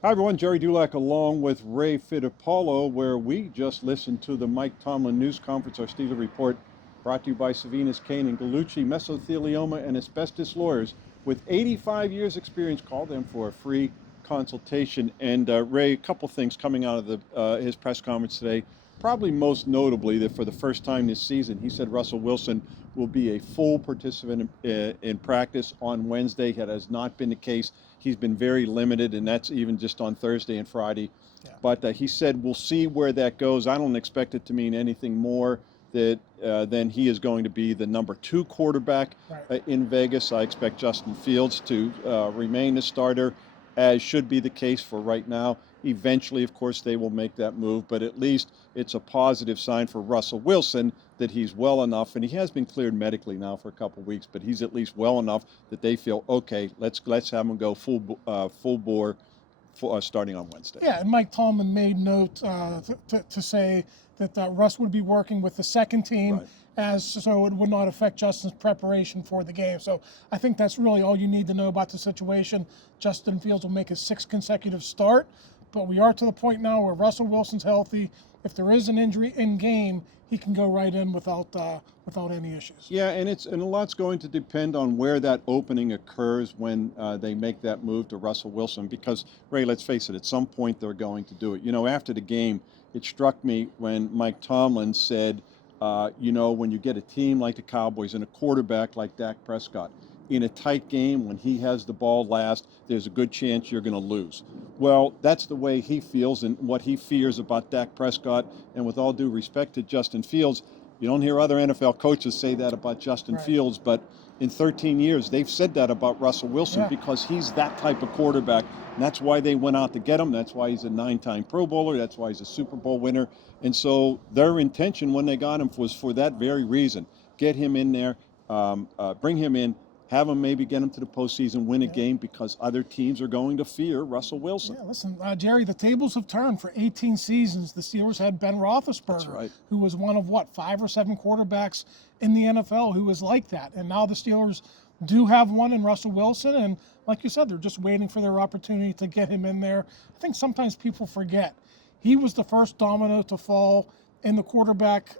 Hi, everyone. Geryry Dulac along with Ray Fittipaldo, where we just listened to the Mike Tomlin news conference, our Steeler Report, brought to you by Savinas, Kane, and Gallucci, mesothelioma and asbestos lawyers with 85 years experience. Call them for a free consultation. And Ray, a couple things coming out of his press conference today. Probably most notably that for the first time this season, he said Russell Wilson will be a full participant in practice on Wednesday. That has not been the case. He's been very limited, and that's even just on Thursday and Friday. Yeah. But he said we'll see where that goes. I don't expect it to mean anything more than he is going to be the number 2 quarterback Right. in Vegas. I expect Justin Fields to remain the starter, as should be the case for right now. Eventually, of course, they will make that move, but at least it's a positive sign for Russell Wilson that he's well enough, and he has been cleared medically now for a couple of weeks, but he's at least well enough that they feel, okay, let's have him go full bore starting on Wednesday. Yeah, and Mike Tomlin made note to say that Russ would be working with the second team, Right. so it would not affect Justin's preparation for the game. So I think that's really all you need to know about the situation. Justin Fields will make his 6th consecutive start, but we are to the point now where Russell Wilson's healthy. If there is an injury in game, he can go right in without any issues. Yeah, and a lot's going to depend on where that opening occurs when they make that move to Russell Wilson. Because Ray, let's face it, at some point they're going to do it. You know, after the game, it struck me when Mike Tomlin said, when you get a team like the Cowboys and a quarterback like Dak Prescott in a tight game, when he has the ball last, there's a good chance you're going to lose. Well, that's the way he feels and what he fears about Dak Prescott. And with all due respect to Justin Fields, you don't hear other NFL coaches say that about Justin Right. Fields, but in 13 years, they've said that about Russell Wilson Yeah. because he's that type of quarterback. And that's why they went out to get him. That's why he's a 9-time Pro Bowler. That's why he's a Super Bowl winner. And so their intention when they got him was for that very reason. Get him in there, bring him in, have him maybe get him to the postseason, win a game because other teams are going to fear Russell Wilson. Yeah, listen, Jerry, the tables have turned. For 18 seasons, the Steelers had Ben Roethlisberger, That's right. who was one of, 5 or 7 quarterbacks in the NFL who was like that. And now the Steelers do have one in Russell Wilson. And like you said, they're just waiting for their opportunity to get him in there. I think sometimes people forget. He was the first domino to fall in the quarterback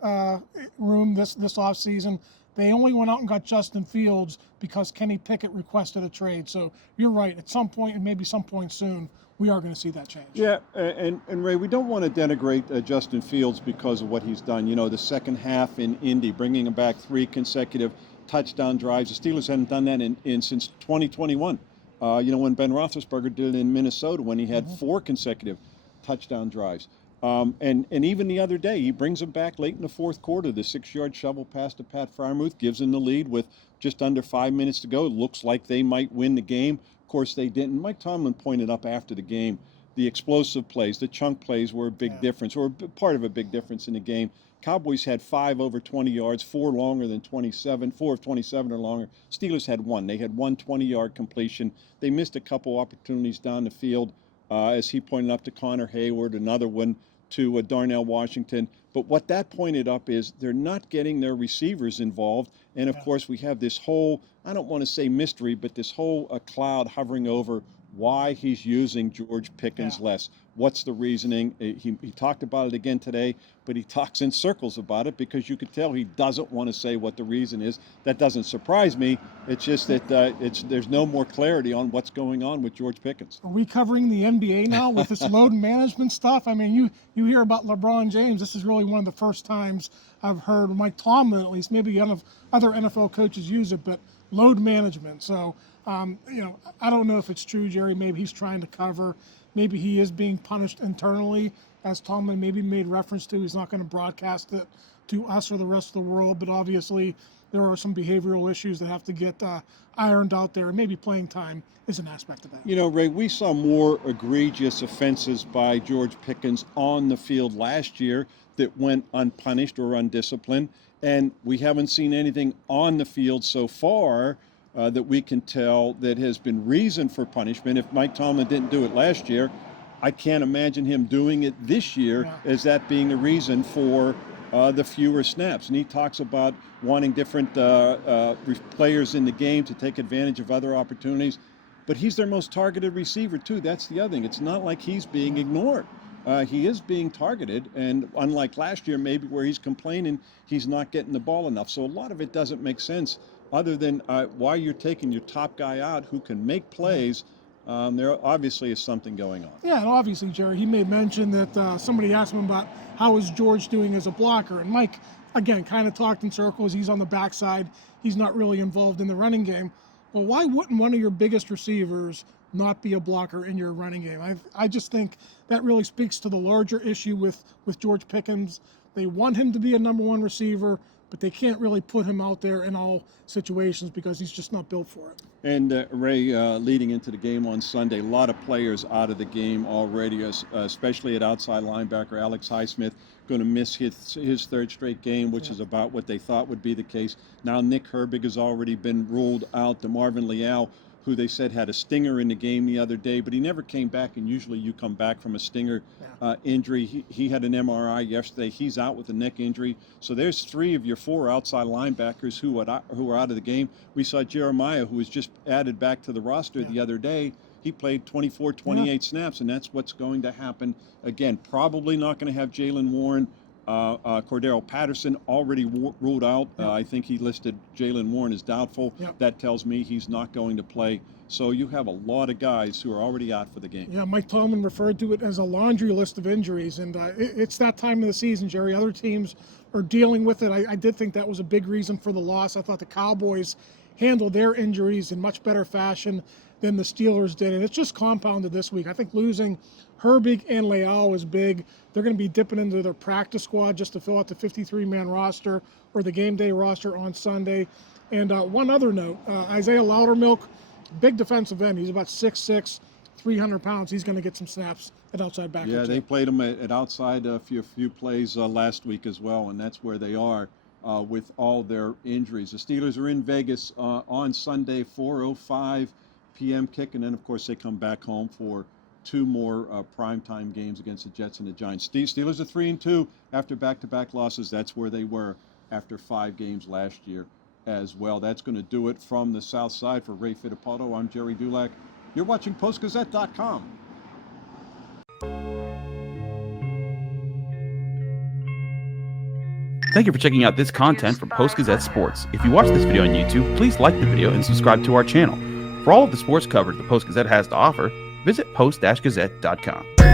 room this offseason. They only went out and got Justin Fields because Kenny Pickett requested a trade. So you're right. At some point, and maybe some point soon, we are going to see that change. Yeah, and Ray, we don't want to denigrate Justin Fields because of what he's done. You know, the second half in Indy, bringing him back 3 consecutive touchdown drives. The Steelers hadn't done that in since 2021. When Ben Roethlisberger did it in Minnesota when he had 4 consecutive touchdown drives. And even the other day, he brings him back late in the fourth quarter. The 6-yard shovel pass to Pat Freiermuth gives him the lead with just under 5 minutes to go. It looks like they might win the game. Of course, they didn't. Mike Tomlin pointed up after the game, the explosive plays, the chunk plays were a big difference, or part of a big difference in the game. Cowboys had 5 over 20 yards, 4 longer than 27, 4 of 27 or longer. Steelers had 1. They had 1 20-yard completion. They missed a couple opportunities down the field, as he pointed up to Connor Hayward, another one to Darnell Washington. But what that pointed up is they're not getting their receivers involved. And, of course, we have this whole, I don't want to say mystery, but this whole cloud hovering over why he's using George Pickens less. What's the reasoning? He talked about it again today, but he talks in circles about it because you could tell he doesn't want to say what the reason is. That doesn't surprise me. It's just that there's no more clarity on what's going on with George Pickens. Are we covering the NBA now with this load management stuff? I mean, you hear about LeBron James. This is really one of the first times I've heard Mike Tomlin, at least, maybe other NFL coaches use it, but load management. So, I don't know if it's true, Jerry. Maybe he's trying to cover. Maybe he is being punished internally, as Tomlin maybe made reference to. He's not going to broadcast it to us or the rest of the world, but obviously there are some behavioral issues that have to get ironed out there, and maybe playing time is an aspect of that. You know, Ray, we saw more egregious offenses by George Pickens on the field last year that went unpunished or undisciplined, and we haven't seen anything on the field so far that we can tell that has been reason for punishment. If Mike Tomlin didn't do it last year, I can't imagine him doing it this year as that being the reason for the fewer snaps. And he talks about wanting different players in the game to take advantage of other opportunities. but he's their most targeted receiver too. That's the other thing. It's not like he's being ignored. He is being targeted, and unlike last year, maybe where he's complaining he's not getting the ball enough. So a lot of it doesn't make sense, other than why you're taking your top guy out who can make plays. There obviously is something going on. Yeah, and obviously, Jerry, he made mention that somebody asked him about how is George doing as a blocker, and Mike, again, kind of talked in circles. He's on the backside. He's not really involved in the running game. Well, why wouldn't one of your biggest receivers not be a blocker in your running game? I just think that really speaks to the larger issue with George Pickens. They want him to be a number one receiver, but they can't really put him out there in all situations because he's just not built for it. And Ray, leading into the game on Sunday, a lot of players out of the game already, especially at outside linebacker. Alex Highsmith going to miss his third straight game, which is about what they thought would be the case. Now Nick Herbig has already been ruled out. DeMarvin Leal, who they said had a stinger in the game the other day, but he never came back, and usually you come back from a stinger injury. He had an MRI yesterday. He's out with a neck injury. So there's 3 of your 4 outside linebackers who are out of the game. We saw Jeremiah, who was just added back to the roster the other day. He played 24, 28 snaps, and that's what's going to happen. Again, probably not going to have Jaylen Warren. Cordarrelle Patterson already ruled out. I think he listed Jaylen Warren as doubtful. That tells me he's not going to play. So you have a lot of guys who are already out for the game. Yeah, Mike Tomlin referred to it as a laundry list of injuries, and it's that time of the season, Jerry. Other teams are dealing with it. I did think that was a big reason for the loss. I thought the Cowboys handled their injuries in much better fashion than the Steelers did, and it's just compounded this week. I think losing Herbig and Leal is big. They're going to be dipping into their practice squad just to fill out the 53-man roster or the game day roster on Sunday. And one other note, Isaiah Loudermilk, big defensive end. He's about 6'6", 300 pounds. He's going to get some snaps at outside backer. Yeah, they played him at outside a few plays last week as well, and that's where they are with all their injuries. The Steelers are in Vegas on Sunday, 4:05 p.m. kick, and then, of course, they come back home for 2 more primetime games against the Jets and the Giants. Steelers are 3-2 after back-to-back losses. That's where they were after 5 games last year as well. That's going to do it from the South Side. For Ray Fittipaldo, I'm Geryry Dulac. You're watching Post-Gazette.com. Thank you for checking out this content from Post-Gazette Sports. If you watch this video on YouTube, please like the video and subscribe to our channel. For all of the sports coverage the Post-Gazette has to offer, visit post-gazette.com.